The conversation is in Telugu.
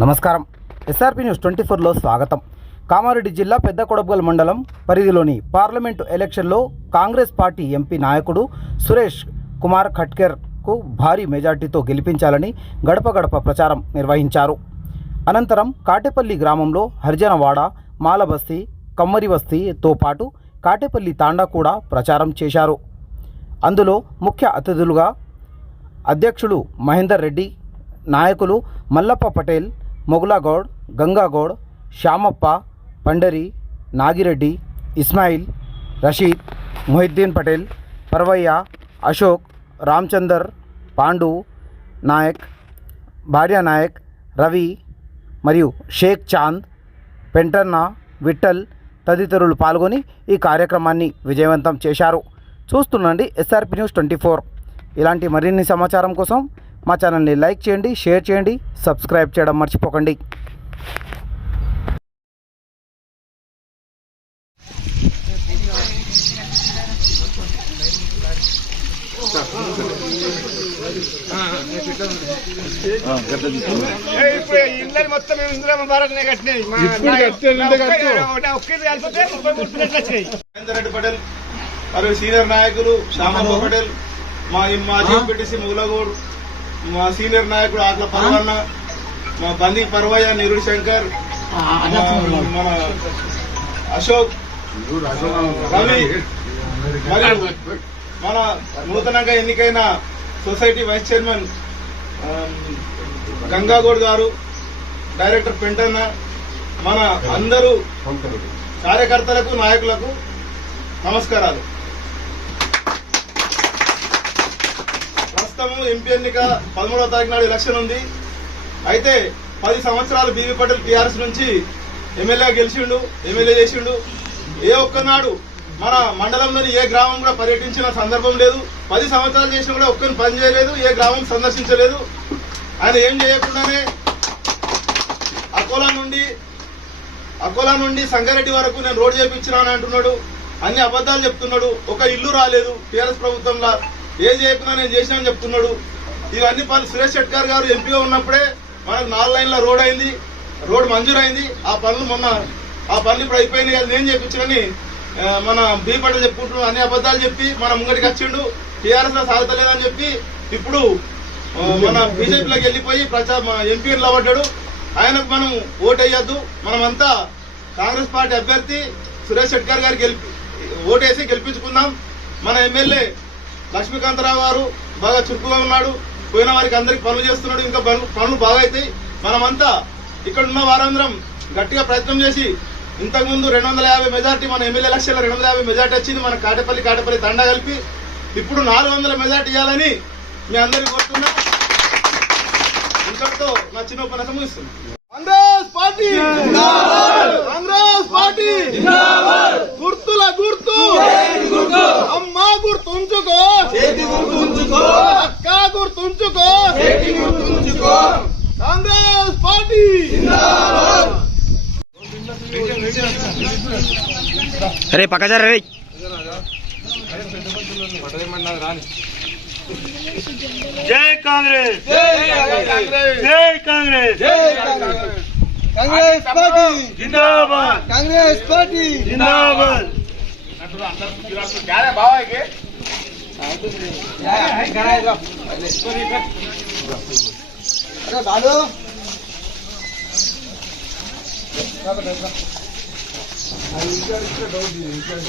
నమస్కారం. ఎస్ఆర్పి న్యూస్ ట్వంటీ ఫోర్లో స్వాగతం. కామారెడ్డి జిల్లా పెద్ద కొడబ్గల్ మండలం పరిధిలోని పార్లమెంటు ఎలక్షన్లో కాంగ్రెస్ పార్టీ ఎంపీ నాయకుడు సురేష్ కుమార్ ఖట్కర్కు భారీ మెజార్టీతో గెలిపించాలని గడప గడప ప్రచారం నిర్వహించారు. అనంతరం కాటేపల్లి గ్రామంలో హరిజనవాడ మాలబస్తీ కమ్మరిబస్తీతో పాటు కాటేపల్లి తాండా కూడా ప్రచారం చేశారు. అందులో ముఖ్య అతిథులుగా అధ్యక్షులు మహేందర్ రెడ్డి నాయకులు మల్లప్ప పటేల్ మొగులాగౌడ్ గంగాగౌడ్ శ్యామప్ప పండరి నాగిరెడ్డి ఇస్మాయిల్ రషీద్ మొహిద్దీన్ పటేల్ పర్వయ్య అశోక్ రామచందర్ పాండు నాయక్ భార్య నాయక్ రవి మరియు షేక్ చాంద్ పెంటన్న విఠల్ తదితరులు పాల్గొని ఈ కార్యక్రమాన్ని విజయవంతం చేశారు. చూస్తుండండి ఎస్ఆర్పి న్యూస్ ట్వంటీ ఫోర్. ఇలాంటి మరిన్ని సమాచారం కోసం మా ఛానల్ని లైక్ చేయండి షేర్ చేయండి సబ్స్క్రైబ్ చేయడం మర్చిపోకండి. మొత్తం ఇందిరా కట్టినాయి. కలిపితే పటేల్ మరియు సీనియర్ నాయకులు శ్యామప్ప పటేల్ మా మాజీ ఎంపీటీసీ ముగులగూడ్ మా సీనియర్ నాయకుడు ఆకుల పర్వన్న మా బంది పర్వయ్య నిరుడు శంకర్ మన అశోక్ రవి మరియు మన నూతనంగా ఎన్నికైన సొసైటీ వైస్ చైర్మన్ గంగాగౌడ్ గారు డైరెక్టర్ పెంటన్న మన అందరూ కార్యకర్తలకు నాయకులకు నమస్కారాలు. ప్రస్తుతము ఎంపీ ఎన్నిక పదమూడవ తారీఖు నాడు ఎలక్షన్ ఉంది. అయితే పది సంవత్సరాలు బీవీ పటేల్ టీఆర్ఎస్ నుంచి ఎమ్మెల్యే గెలిచిండు ఎమ్మెల్యే చేసిండు. ఏ ఒక్కనాడు మన మండలంలోని ఏ గ్రామం కూడా పర్యటించిన సందర్భం లేదు. పది సంవత్సరాలు చేసినా కూడా ఒక్కరిని పని చేయలేదు ఏ గ్రామం సందర్శించలేదు. ఆయన ఏం చేయకుండానే అకోలా నుండి అకోలా నుండి సంగారెడ్డి వరకు నేను రోడ్ చేయించినాను అంటున్నాడు. అన్ని అబద్ధాలు చెప్తున్నాడు. ఒక ఇల్లు రాలేదు. టీఆర్ఎస్ ప్రభుత్వంలో ఏం చేయకుండా నేను చేసినానని చెప్తున్నాడు. ఇవన్నీ పనులు సురేష్ షెట్కర్ గారు ఎంపీగా ఉన్నప్పుడే మనకు నాలుగు లైన్ల రోడ్ అయింది రోడ్ మంజూరైంది. ఆ పనులు మొన్న ఆ పనులు ఇప్పుడు అయిపోయినాయి అది నేను చేయించినని మన బీ పటేల్ చెప్పుకుంటున్నాడు అన్ని అబద్ధాలు చెప్పి మన ముంగటికి వచ్చిండు. టీఆర్ఎస్లో సాగుతలేదని చెప్పి ఇప్పుడు మన బీజేపీలోకి వెళ్ళిపోయి ప్రచార ఎంపీ నిలబడ్డాడు. ఆయనకు మనం ఓటు వేయద్దు మనమంతా కాంగ్రెస్ పార్టీ అభ్యర్థి సురేష్ షెట్కర్ గారికి గెలిపి ఓటేసి గెలిపించుకుందాం. మన ఎమ్మెల్యే లక్ష్మీకాంతరావు గారు బాగా చురుకుగా ఉన్నాడు. పోయిన వారికి అందరికి పనులు చేస్తున్నాడు. ఇంకా పనులు బాగా అవుతాయి మనమంతా ఇక్కడ ఉన్న వారందరం గట్టిగా ప్రయత్నం చేసి ఇంతకు ముందు రెండు వందల యాభై మెజార్టీ మన ఎమ్మెల్యే ఎలక్షన్లో రెండు వందల యాభై మెజార్టీ వచ్చింది. మన కాటపల్లి కాటపల్లి తండా కలిపి ఇప్పుడు నాలుగు వందల మెజార్టీ ఇవ్వాలని మీ అందరికి కోరుతున్నా. ఇంతటితో నా చిన్న ఉపన్యాసం ముగిస్తుంది కాంగ్రెస్ పార్టీ! కాంగ్రెస్! అరే పక్కజార రే జై కాంగ్రెస్. జై కాంగ్రెస్. కాంగ్రెస్. పార్టీ. జిందాబాద్. కాంగ్రెస్ పార్టీ. జిందాబాద్. అరే 이, 차는진짜너무유익 한,